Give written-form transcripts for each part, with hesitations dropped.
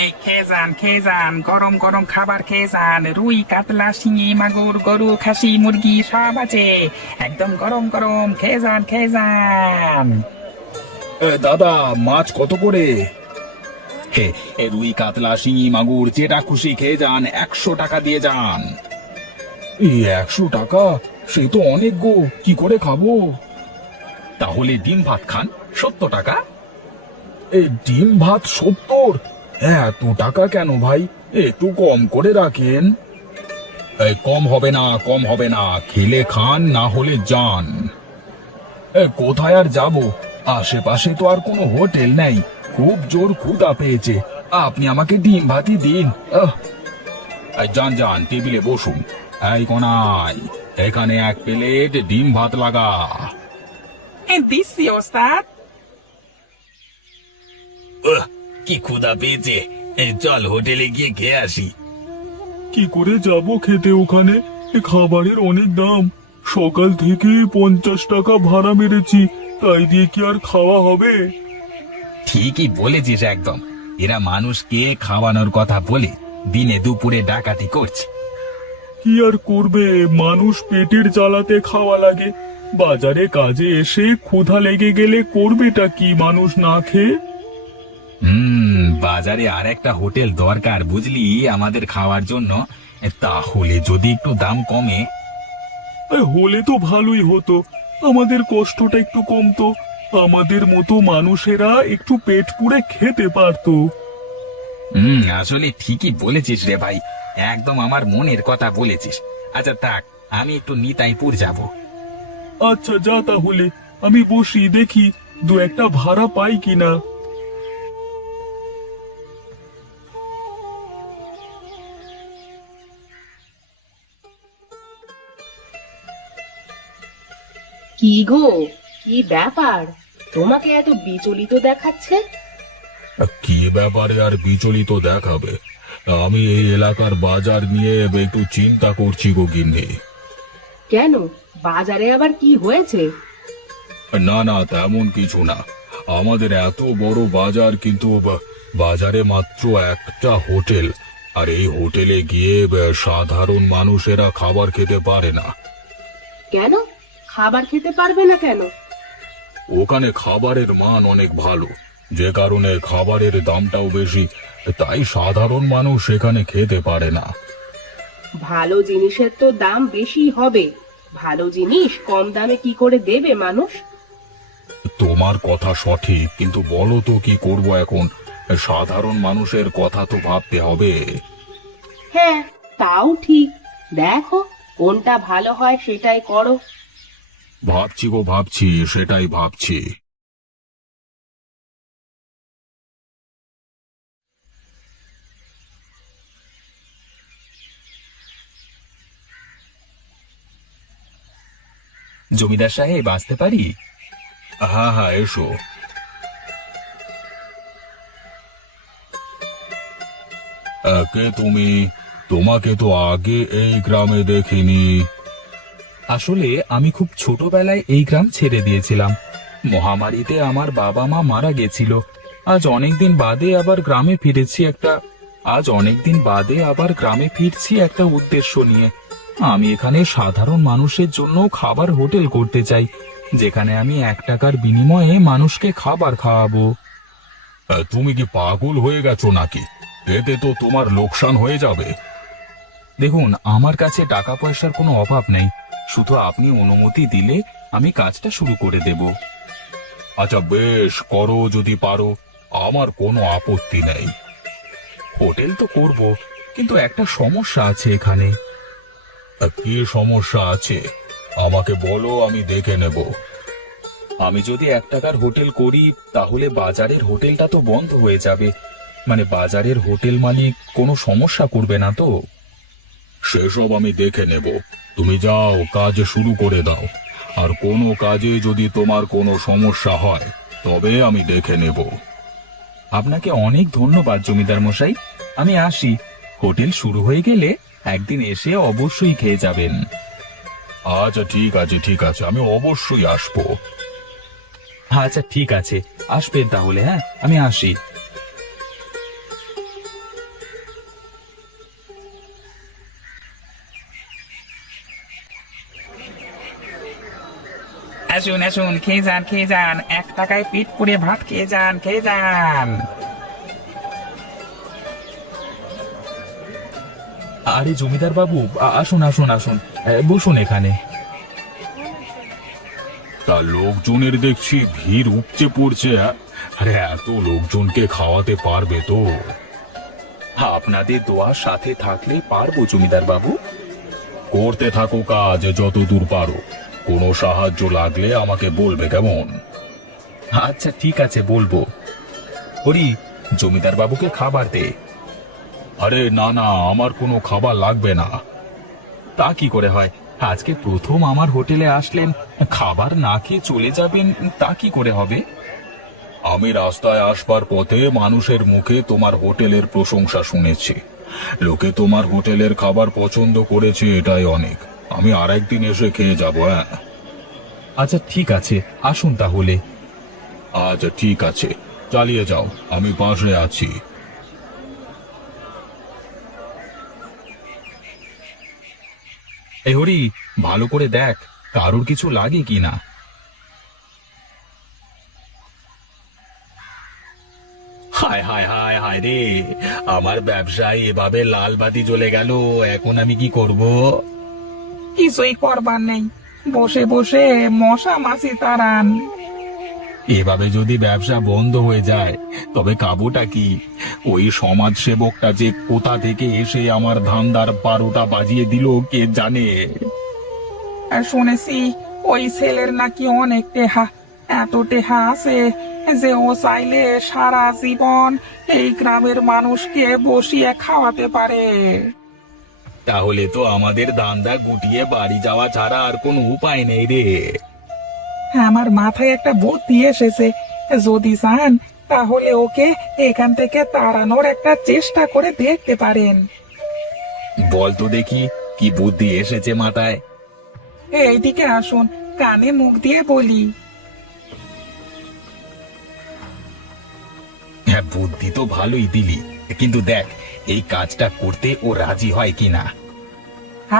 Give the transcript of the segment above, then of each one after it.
এই খেয়ে যান গরম গরম খাবার খেয়ে যান। রুই কাতলা শিঙি মাগুর গরু খাসি মুরগি সব আছে, একদম গরম গরম। খেয়ে যান। দাদা, মাছ কত করে? হে, রুই কাতলা শিঙি মাগুর যেটা খুশি খেয়ে যান, 100 টাকা দিয়ে যান। 100 টাকা? সে তো অনেক গো, কি করে খাবো? তাহলে ডিম ভাত খান, 70 টাকা। ডিম ভাত 70? এত টাকা কেন ভাই? একটু কম করে রাখেন। কম হবে না, কম হবে না। খেলে খান, না হলে যান। কোথায় আর যাব? আশেপাশে তো আর কোনো হোটেল নেই। খুব জোর ক্ষুধা পেয়েছে, আপনি আমাকে ডিম ভাতই দিন। যান যান, টেবিলে বসুন। এই কোনাই, এখানে 1 প্লেট ডিম ভাত লাগা। দিচ্ছি ওস্তাদ। কি ক্ষুধা পেয়েছে, চল হোটেলে গিয়ে খেয়ে আসি। কি করে যাব খেতে ওখানে? খাবারের অনেক দাম। সকাল থেকে 50 টাকা ভাড়া মেরেছি, তাই দিয়ে কি আর খাওয়া হবে? ঠিকই বলেছিস একদম। এরা মানুষকে খাওয়ানোর কথা বলে দিনে দুপুরে ডাকাতি করছে। কি আর করবে, মানুষ পেটের জ্বালাতে খাওয়া লাগে। বাজারে কাজে এসে ক্ষুধা লেগে গেলে করবেটা কি মানুষ না খেয়ে? বাজারে আর একটা হোটেল দরকার বুঝলি, আমাদের খাওয়ার জন্য। তাহলে যদি একটু দাম কমে। হলে তো ভালোই হতো, আমাদের কষ্টটা একটু কমতো। আমাদের মতো মানুষেরা একটু পেট পুড়ে খেতে পারতো। আসলে ঠিকই বলেছিস রে ভাই, একদম আমার মনের কথা বলেছিস। আচ্ছা থাক, আমি একটু নিতাইপুর যাব। আচ্ছা যা তাহলে, আমি বসি দেখি দু একটা ভাড়া পাই কিনা। কি গো, কি ব্যাপার? তোমাকে এত বিচলিত দেখাচ্ছে। কি ব্যাপারে আর বিচলিত দেখাবে? আমি এই এলাকার বাজার নিয়ে একটু চিন্তা করছি গো গিন্নি। কেন, বাজারে আবার কি হয়েছে? না না, তেমন কিছু না। আমাদের এত বড় বাজার, কিন্তু বাজারে মাত্র একটা হোটেল। আর এই হোটেলে গিয়ে সাধারণ মানুষেরা খাবার খেতে পারে না। কেন, খাবার খেতে পারবে না কেন? ওখানে খাবারের মান অনেক ভালো, যে কারণে খাবারের দামটাও বেশি। তাই সাধারণ মানুষ সেখানে খেতে পারে না। ভালো জিনিসের তো দাম বেশি হবে। ভালো জিনিস কম দামে কি করে দেবে মানুষ? তোমার কথা সঠিক, কিন্তু বলো তো কি করব এখন? সাধারণ মানুষের কথা তো ভাবতে হবে। হ্যাঁ, তাও ঠিক। দেখো কোনটা ভালো হয় সেটাই করো। ভাবছি গো, ভাবছি, সেটাই ভাবছি। জমিদার সাহেব, আসতে পারি? হ্যাঁ হ্যাঁ, এসো। কে তুমি? তোমাকে তো আগে এই গ্রামে দেখিনি। আসলে আমি খুব ছোটবেলায় এই গ্রাম ছেড়ে দিয়েছিলাম। মহামারীতে আমার বাবা মা মারা গেছিল। আজ অনেকদিন বাদে আবার গ্রামে ফিরছি একটা উদ্দেশ্য নিয়ে। আমি এখানে সাধারণ মানুষের জন্য খাবার হোটেল করতে চাই, যেখানে আমি 1 টাকার বিনিময়ে মানুষকে খাবার খাওয়াবো। তুমি কি পাগল হয়ে গেছো নাকি? এতে তো তোমার লোকসান হয়ে যাবে। দেখুন, আমার কাছে টাকা পয়সার কোনো অভাব নেই, শুধু আপনি অনুমতি দিলে আমি কাজটা শুরু করে দেব। আচ্ছা বেশ, করো যদি পারো, আমার কোনো আপত্তি নেই। হোটেল তো করব, কিন্তু একটা সমস্যা আছে এখানে। কি সমস্যা আছে? আমাকে বলো, আমি দেখে নেব। আমি যদি 1 টাকার হোটেল করি, তাহলে বাজারের হোটেলটা তো বন্ধ হয়ে যাবে। মানে বাজারের হোটেল মালিক কোনো সমস্যা করবে না তো? সেসব আমি দেখে নেব। তুমি যাও, কাজ শুরু করে দাও। আর কোনো কাজে যদি তোমার কোনো সমস্যা হয়, তবে আমি দেখে নেব। আপনাকে অনেক ধন্যবাদ জমিদার মশাই। আমি আসি। হোটেল শুরু হয়ে গেলে একদিন এসে অবশ্যই খেয়ে যাবেন। আচ্ছা ঠিক আছে, ঠিক আছে, আমি অবশ্যই আসবো। আচ্ছা ঠিক আছে, আসবেন তাহলে। হ্যাঁ, আমি আসি। আসুন আসুন, খেয়ে যান খেয়ে যান, 1 টাকায় পেট পুড়ে ভাত খেয়ে যান খেয়ে যান। আরে জমিদার বাবু, আসুন আসুন আসুন, বসুন এখানে। তা লোকজনের দেখছি ভিড় উপচে পড়ছে। আরে এত লোকজনকে খাওয়াতে পারবে তো? আপনাদের দোয়ার সাথে থাকলে পারবো জমিদার বাবু। করতে থাকো কাজ যত দূর পারো। কোনো সাহায্য লাগলে আমাকে বলবে, কেমন? আচ্ছা ঠিক আছে, বলবো। হরি, জমিদার বাবুকে খাবার দে। আরে না না, আমার কোনো খাবার লাগবে না। তা কি করে হয়? আজকে প্রথম আমার হোটেলে আসলেন, খাবার না খেয়ে চলে যাবেন, তা কি করে হবে? আমি রাস্তায় আসবার পথে মানুষের মুখে তোমার হোটেলের প্রশংসা শুনেছি। লোকে তোমার হোটেলের খাবার পছন্দ করেছে, এটাই অনেক। আমি আরেকদিন এসে খেয়ে যাব। হ্যাঁ আচ্ছা ঠিক আছে, আসুন তাহলে। আচ্ছা ঠিক আছে, চালিয়ে যাও, আমি পাশে আছি। এই হরি, ভালো করে দেখ কারোর কিছু লাগে কিনা। হায় হায় হায় হায় রে, আমার ব্যবসায় এভাবে লাল বাতি জ্বলে গেল। এখন আমি কি করব? কিছুই করবার নেই, বসে বসে মশা মাছি তাড়ান। এভাবে যদি ব্যবসা বন্ধ হয়ে যায় তবে খাবোটা কি? ওই সমাজ সেবকটা যে কোথা থেকে এসে আমার ধান্দার 12টা বাজিয়ে দিল কে জানে। আর শুনেছি ওই ছেলের নাকি অনেক টেহা, এত টেহা আছে যে ও চাইলে সারা জীবন এই গ্রামের মানুষকে বসিয়ে খাওয়াতে পারে। তাহলে তো আমাদের ধান্দা গুটিয়ে বাড়ি যাওয়া ছাড়া আর কোনো উপায় নেই রে। আমার মাথায় একটা বুদ্ধি এসেছে, যদি চান তাহলে ওকে এখান থেকে তাড়ানোর একটা চেষ্টা করে দেখতে পারেন। বল তো দেখি, কি বুদ্ধি এসেছে মাথায়? এইদিকে আসুন, কানে মুখ দিয়ে বলি। হ্যাঁ, বুদ্ধি তো ভালোই দিলি, কিন্তু দেখ এই কাজটা করতে ও রাজি হয় কিনা।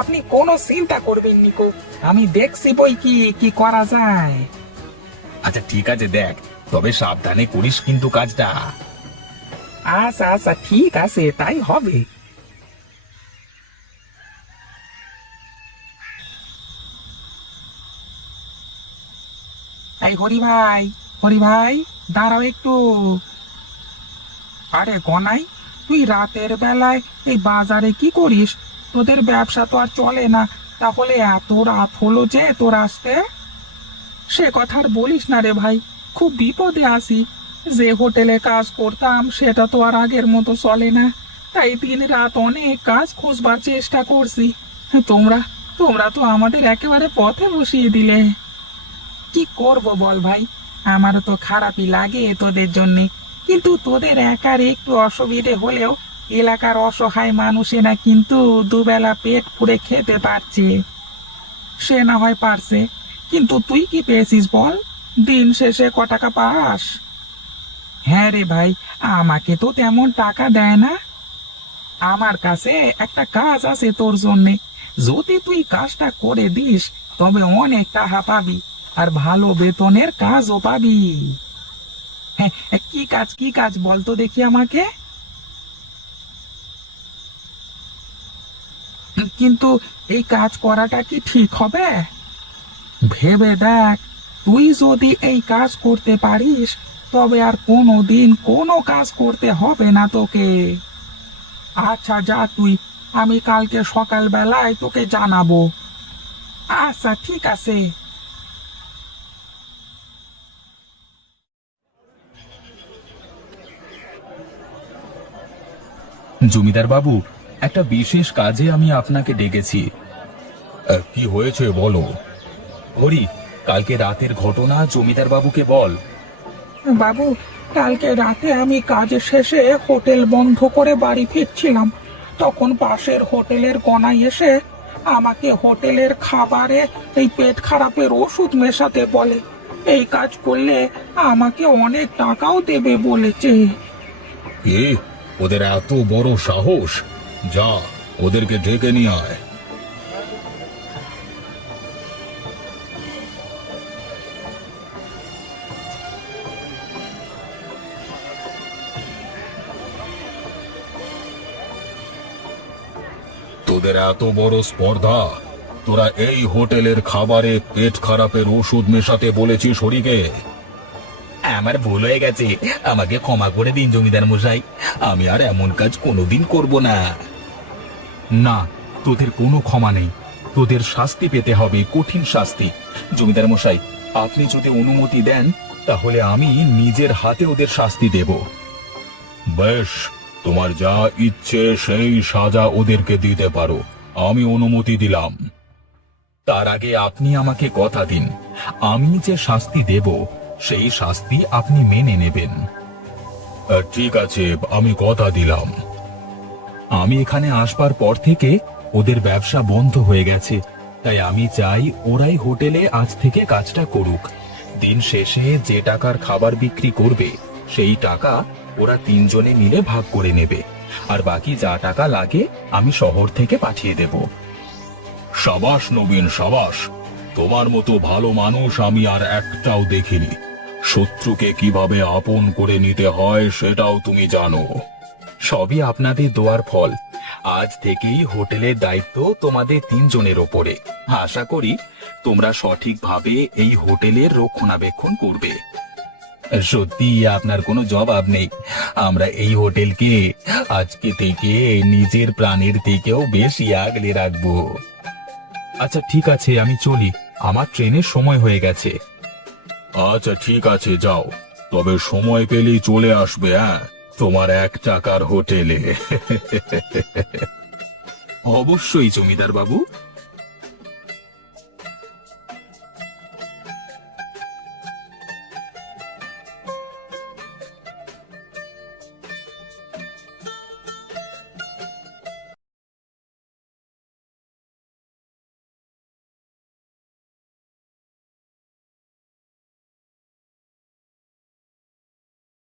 আপনি কোনো চিন্তা করবেন নিকো, আমি দেখছি বই কি কি করা যায়। আচ্ছা ঠিক আছে, দেখ, তবে সাবধানে করিস কিন্তু কাজটা। আচ্ছা আচ্ছা ঠিক আছে, তাই হবে। এই হরি ভাই দাঁড়াও একটু। আরে গনাই, তুই রাতের বেলায় এই বাজারে কি করিস? তোদের ব্যবসা তো আর চলে না, তাহলে এত রাত হলো যে তোর আসতে? সে কথা আর বলিস না রে ভাই, খুব বিপদে আছি। যে হোটেলে কাজ করতাম সেটা তো আর আগের মতো চলে না, তাই দিন রাত অনেক কাজ খুঁজবার চেষ্টা করছি। তোমরা তোমরা তো আমাদের একেবারে পথে বসিয়ে দিলে। কি করব বল ভাই, আমারও তো খারাপই লাগে তোদের জন্যে, কিন্তু তোদের একার একটু অসুবিধে হলেও এলাকার অসহায় মানুষেরা কিন্তু দুবেলা পেট পুড়ে খেতে পারছে। সে না হয় পারছে, কিন্তু তুই কি পেয়েছিস বল? দিন শেষে ক টাকা পাস? হ্যাঁ রে ভাই, আমাকে তো তেমন টাকা দেয় না। আমার কাছে একটা কাজ আছে তোর জন্যে, যদি তুই কাজটা করে দিস তবে অনেক টাকা পাবি, আর ভালো বেতনের কাজও পাবি। হ্যাঁ, কি কাজ বলতো দেখি আমাকে। কিন্তু এই কাজ করাটা কি ঠিক হবে? ভেবে দেখ, তুই যদি এই কাজ করতে পারিস তবে আর কোনো দিন কোনো কাজ করতে হবে না তোকে। আচ্ছা যা তুই, আমি কালকে সকাল বেলায় তোকে জানাবো। আচ্ছা ঠিক আছে। জমিদার বাবু, একটা বিশেষ কাজে আমি আপনাকে ডেকেছি। কি হয়েছে বলো? হরি, কালকে রাতের ঘটনা জমিদার বাবুকে বল। বাবু, কালকে রাতে আমি কাজ শেষে হোটেল বন্ধ করে বাড়ি ফিরছিলাম, তখন পাশের হোটেলের গনাই এসে আমাকে হোটেলের খাবারে এই পেট খারাপের ওষুধ মেশাতে বলে। এই কাজ করলে আমাকে অনেক টাকাও দেবে বলেছে। কি, ওদের এত বড় সাহস? যা, ওদেরকে ডেকে নিয়ে আয়। তোদের এত বড় স্পর্ধা, তোরা এই হোটেলের খাবারে পেট খারাপের ওষুধ মেশাতে বলেছিস হরিকে। আমার ভুল হয়ে গেছে, আমাকে ক্ষমা করে দিন জমিদার মশাই, আমি আর এমন কাজ কোনোদিন করব না। না, তোদের কোনো ক্ষমা নেই, তোদের শাস্তি পেতে হবে, কঠিন শাস্তি। জমিদার মশাই, আপনি যদি অনুমতি দেন তাহলে আমি নিজের হাতে ওদের শাস্তি দেব। বেশ, তোমার যা ইচ্ছে সেই সাজা ওদেরকে দিতে পারো, আমি অনুমতি দিলাম। তার আগে আপনি আমাকে কথা দিন, আমি যে শাস্তি দেব সেই শাস্তি আপনি মেনে নেবেন। ঠিক আছে, আমি কথা দিলাম। আমি এখানে আসবার পর থেকে ওদের ব্যবসা বন্ধ হয়ে গেছে, তাই আমি চাই ওরাই হোটেলে আজ থেকে কাজটা করুক। দিন শেষে যে টাকার খাবার বিক্রি করবে সেই টাকা ওরা তিনজনে মিলে ভাগ করে নেবে, আর বাকি যা টাকা লাগে আমি শহর থেকে পাঠিয়ে দেব। সাবাস নবীন, সাবাস। তোমার মতো ভালো মানুষ আমি আর একটাও দেখিনি। শত্রুকে কিভাবে আপন করে নিতে হয় সেটাও তুমি জানো। সবই আপনাদের দোয়ার ফল। আজ থেকেই হোটেলের দায়িত্ব তোমাদের তিনজনের ওপরে। আশা করি তোমরা সঠিকভাবে এই হোটেলের রক্ষণাবেক্ষণ করবে। সত্যি আপনার কোনো জবাব নেই, আমরা এই হোটেলকে আজকে থেকে নিজের প্রাণের থেকেও বেশি আগলে রাখবো। আচ্ছা ঠিক আছে, আমি চলি, আমার ট্রেনের সময় হয়ে গেছে। আচ্ছা ঠিক আছে, যাও, তবে সময় পেলেই চলে আসবে, হ্যাঁ, তোমার 1 টাকার হোটেলে। অবশ্যই জমিদার বাবু,